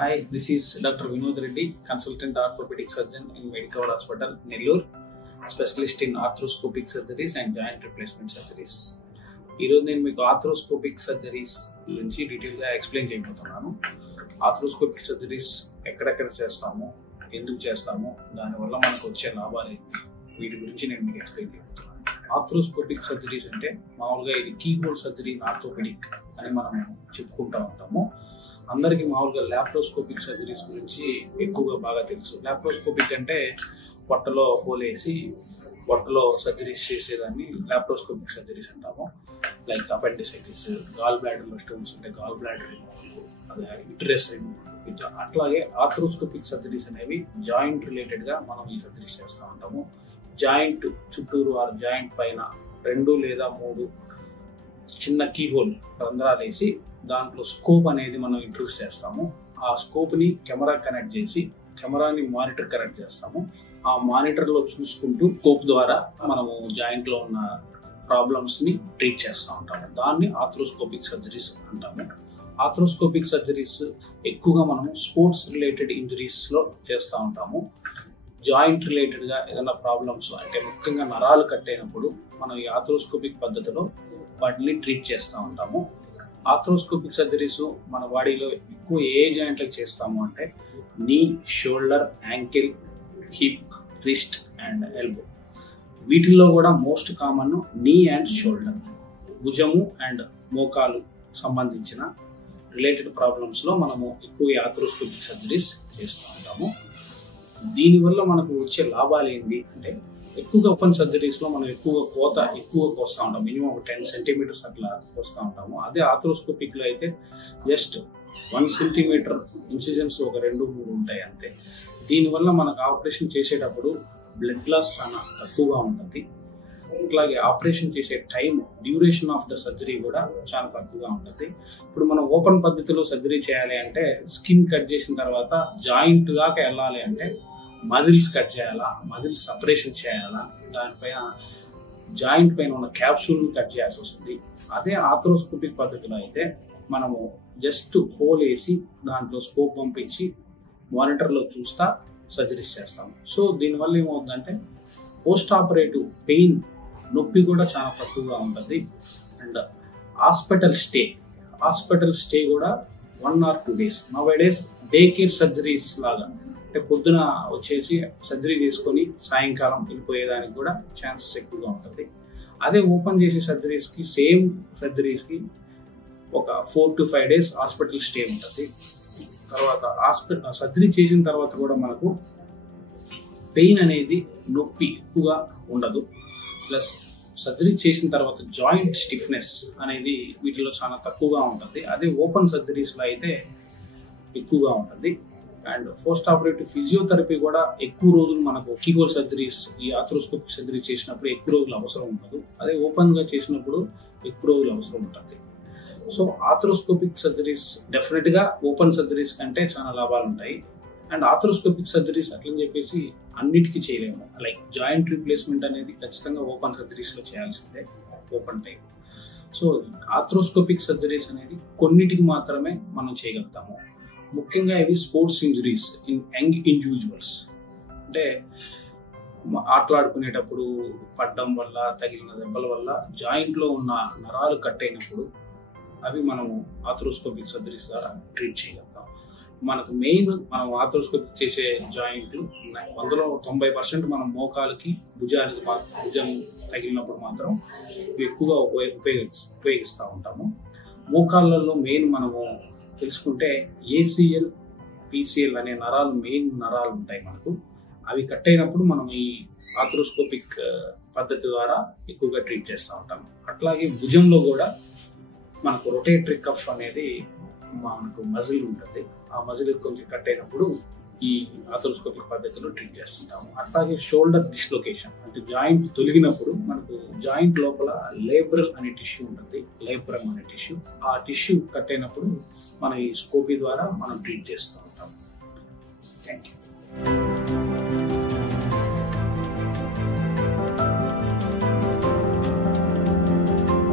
Hi, this is Dr. Vinod Reddy, consultant orthopedic surgeon in Medicover Hospital, Nellore, specialist in arthroscopic surgeries and joint replacement surgeries. ఈరోజు నేను మీకు arthroscopic surgeries గురించి డీటెయిల్గా explain చేయబోతున్నాను. Arthroscopic surgeries ఎక్కడెక్కడ చేస్తాము, ఎందుకు చేస్తాము, దానివల్ల మనకు వచ్చే లాభాలు ఏంటి, వీటి గురించి నేను మీకు ఎక్స్ప్లెయిన్ చేయబోతున్నాను. ఆర్థ్రోస్కోపిక్ సర్జరీస్ అంటే మామూలుగా ఇది keyhole surgery in orthopaedic అని మనం చెప్పుకుంటూ ఉంటాము. అందరికీ మామూలుగా ల్యాప్రోస్కోపిక్ సర్జరీస్ గురించి ఎక్కువగా బాగా తెలుసు. ల్యాప్రోస్కోపిక్ అంటే పొట్టలో హోల్ వేసి పొట్టలో సర్జరీస్ చేసేదాన్ని ల్యాప్రోస్కోపిక్ సర్జరీస్ అంటాము. లైక్ అపెండిసైటిస్, గాల్ బ్లాడర్లో స్టోన్స్ ఉంటే గాల్ బ్లాడర్ రిమూవల్, అదే యుటరస్ రిమూవల్, ఇట్లా. అట్లాగే ఆర్థ్రోస్కోపిక్ సర్జరీస్ అనేవి జాయింట్ రిలేటెడ్ గా మనం ఈ సర్జరీస్ చేస్తూ ఉంటాము. జాయింట్ చుట్టూరు ఆ జాయింట్ పైన 2 లేదా 3 చిన్న కీ హోల్ రంధ్రాలు వేసి దాంట్లో స్కోప్ అనేది మనం ఇంట్రూస్ చేస్తాము. ఆ స్కోప్ ని కెమెరా కనెక్ట్ చేసి కెమెరాని మానిటర్ కనెక్ట్ చేస్తాము. ఆ మానిటర్ లో చూసుకుంటూ స్కోప్ ద్వారా మనము జాయింట్ లో ఉన్న ప్రాబ్లమ్స్ ని ట్రీట్ చేస్తూ ఉంటాము. దాన్ని ఆర్థ్రోస్కోపిక్ సర్జరీస్ అంటాము. ఆర్థ్రోస్కోపిక్ సర్జరీస్ ఎక్కువగా మనము స్పోర్ట్స్ రిలేటెడ్ ఇంజరీస్ లో చేస్తూ ఉంటాము. జాయింట్ రిలేటెడ్ గా ఏదైనా ప్రాబ్లమ్స్ అంటే ముఖ్యంగా నరాలు కట్ అయినప్పుడు మనం ఈ ఆర్థ్రోస్కోపిక్ పద్ధతిలో వాటిని ట్రీట్ చేస్తూ ఉంటాము. ఆర్థ్రోస్కోపిక్ సర్జరీస్ మన బాడీలో ఎక్కువ ఏ జాయింట్లకు చేస్తాము అంటే నీ, shoulder, ankle, hip, wrist and elbow. వీటిల్లో కూడా మోస్ట్ కామన్ నీ అండ్ షోల్డర్, భుజము అండ్ మోకాలు సంబంధించిన రిలేటెడ్ ప్రాబ్లమ్స్ లో మనము ఎక్కువ ఆర్థ్రోస్కోపిక్ సర్జరీస్ చేస్తూ ఉంటాము. దీనివల్ల మనకు వచ్చే లాభాలు ఏంటి అంటే ఎక్కువగా ఓపెన్ సర్జరీస్ లో మనం ఎక్కువ కోస్తూ ఉంటాం. మినిమం ఒక 10 సెంటీమీటర్స్ అట్లా కోస్తూ ఉంటాము. అదే ఆర్థ్రోస్కోపిక్ లో అయితే జస్ట్ 1 సెంటీమీటర్ ఇన్సిజన్స్ ఒక 2-3 ఉంటాయి అంతే. దీనివల్ల మనకు ఆపరేషన్ చేసేటప్పుడు బ్లడ్ లాస్ చాలా తక్కువగా ఉంటుంది. అట్లాగే ఆపరేషన్ చేసే time, duration of the surgery కూడా చాలా తక్కువగా ఉంటుంది. ఇప్పుడు మనం ఓపెన్ పద్ధతిలో సర్జరీ చేయాలి అంటే స్కిన్ కట్ చేసిన తర్వాత జాయింట్ దాకా వెళ్ళాలి అంటే మజిల్స్ కట్ చేయాలా, మజిల్స్ సపరేషన్ చేయాలా, దానిపైన జాయింట్ పైన ఉన్న క్యాప్సూల్ ని కట్ చేయాల్సి వస్తుంది. అదే ఆర్థ్రోస్కోపిక్ పద్ధతిలో అయితే మనము జస్ట్ హోల్ వేసి దాంట్లో స్కోప్ పంపించి మానిటర్ లో చూస్తా సర్జరీస్ చేస్తాము. సో దీనివల్ల ఏమవుతుందంటే పోస్ట్ ఆపరేటివ్ పెయిన్, నొప్పి కూడా చాలా తక్కువగా ఉంటుంది. అండ్ హాస్పిటల్ స్టే కూడా 1 or 2 days. Nowadays day care surgeries లాగా అంటే పొద్దున వచ్చేసి సర్జరీ చేసుకొని సాయంకాలం వెళ్ళిపోయేదానికి కూడా ఛాన్సెస్ ఎక్కువగా ఉంటుంది. అదే ఓపెన్ చేసే సర్జరీస్ కి, సేమ్ సర్జరీస్ కి ఒక 4 to 5 days హాస్పిటల్ స్టే ఉంటుంది. తర్వాత సర్జరీ చేసిన తర్వాత కూడా మనకు పెయిన్ అనేది, నొప్పి ఎక్కువగా ఉండదు. ప్లస్ సర్జరీ చేసిన తర్వాత జాయింట్ స్టిఫ్నెస్ అనేది వీటిలో చాలా తక్కువగా ఉంటుంది. అదే ఓపెన్ సర్జరీస్ లో అయితే ఎక్కువగా ఉంటుంది. అండ్ పోస్ట్ ఆపరేటివ్ ఫిజియోథెరపీ కూడా ఎక్కువ రోజులు మనకు కీహోల్ సర్జరీస్, ఈ ఆర్థ్రోస్కోపిక్ సర్జరీ చేసినప్పుడు ఎక్కువ రోజులు అవసరం ఉండదు. అదే ఓపెన్ గా చేసినప్పుడు ఎక్కువ రోజులు అవసరం ఉంటుంది. సో ఆర్థ్రోస్కోపిక్ సర్జరీస్ డెఫినెట్ గా ఓపెన్ సర్జరీస్ కంటే చాలా లాభాలు ఉంటాయి. అండ్ ఆర్థ్రోస్కోపిక్ సర్జరీస్ అట్లని చెప్పేసి అన్నిటికీ చేయలేము. లైక్ జాయింట్ రీప్లేస్మెంట్ అనేది ఖచ్చితంగా ఓపెన్ సర్జరీస్ లో చేయాల్సిందే, open type. So arthroscopic surgeries అనేది కొన్నిటికి మాత్రమే మనం చేయగలుగుతాము. ముఖ్యంగా ఇవి sports injuries in young individuals, అంటే ఆటలాడుకునేటప్పుడు పడ్డం వల్ల, తగిలిన దెబ్బల వల్ల జాయింట్ లో ఉన్న నరాలు కట్ అయినప్పుడు అవి మనము ఆర్థ్రోస్కోపిక్ సర్జరీస్ ద్వారా ట్రీట్ చేయగలుగుతాం. మనకు మెయిన్ మనం ఆర్థ్రోస్కోపిక్ చేసే జాయింట్లు ఉన్నాయి. అందులో 90% మనం మోకాలకి, భుజం తగిలినప్పుడు మాత్రం ఇవి ఎక్కువగా ఉపయోగిస్తూ ఉంటాము. మోకాళ్ళలో మెయిన్ మనము తెలుసుకుంటే ACL, PCL అనే నరాలు, మెయిన్ నరాలు ఉంటాయి మనకు. అవి కట్ అయినప్పుడు మనం ఈ ఆర్థ్రోస్కోపిక్ పద్ధతి ద్వారా ఎక్కువగా ట్రీట్ చేస్తూ ఉంటాము. అట్లాగే భుజంలో కూడా మనకు రొటేటరీ కఫ్ అనేది మనకు మజిల్ ఉంటుంది. ఆ మజిల్ కొంచెం కట్ అయినప్పుడు ఈ ఆర్థ్రోస్కోపిక్ పద్ధతిలో ట్రీట్ చేస్తుంటాము. అట్లాగే షోల్డర్ డిస్లొకేషన్ అంటే జాయింట్ తొలగినప్పుడు మనకు జాయింట్ లోపల లేబ్రల్ అనే టిష్యూ ఉంటుంది, లేబ్రమ్ అనే టిష్యూ. ఆ టిష్యూ కట్ అయినప్పుడు మనం ఈ స్కోపీ ద్వారా మనం ట్రీట్ చేస్తూ ఉంటాం. Thank you.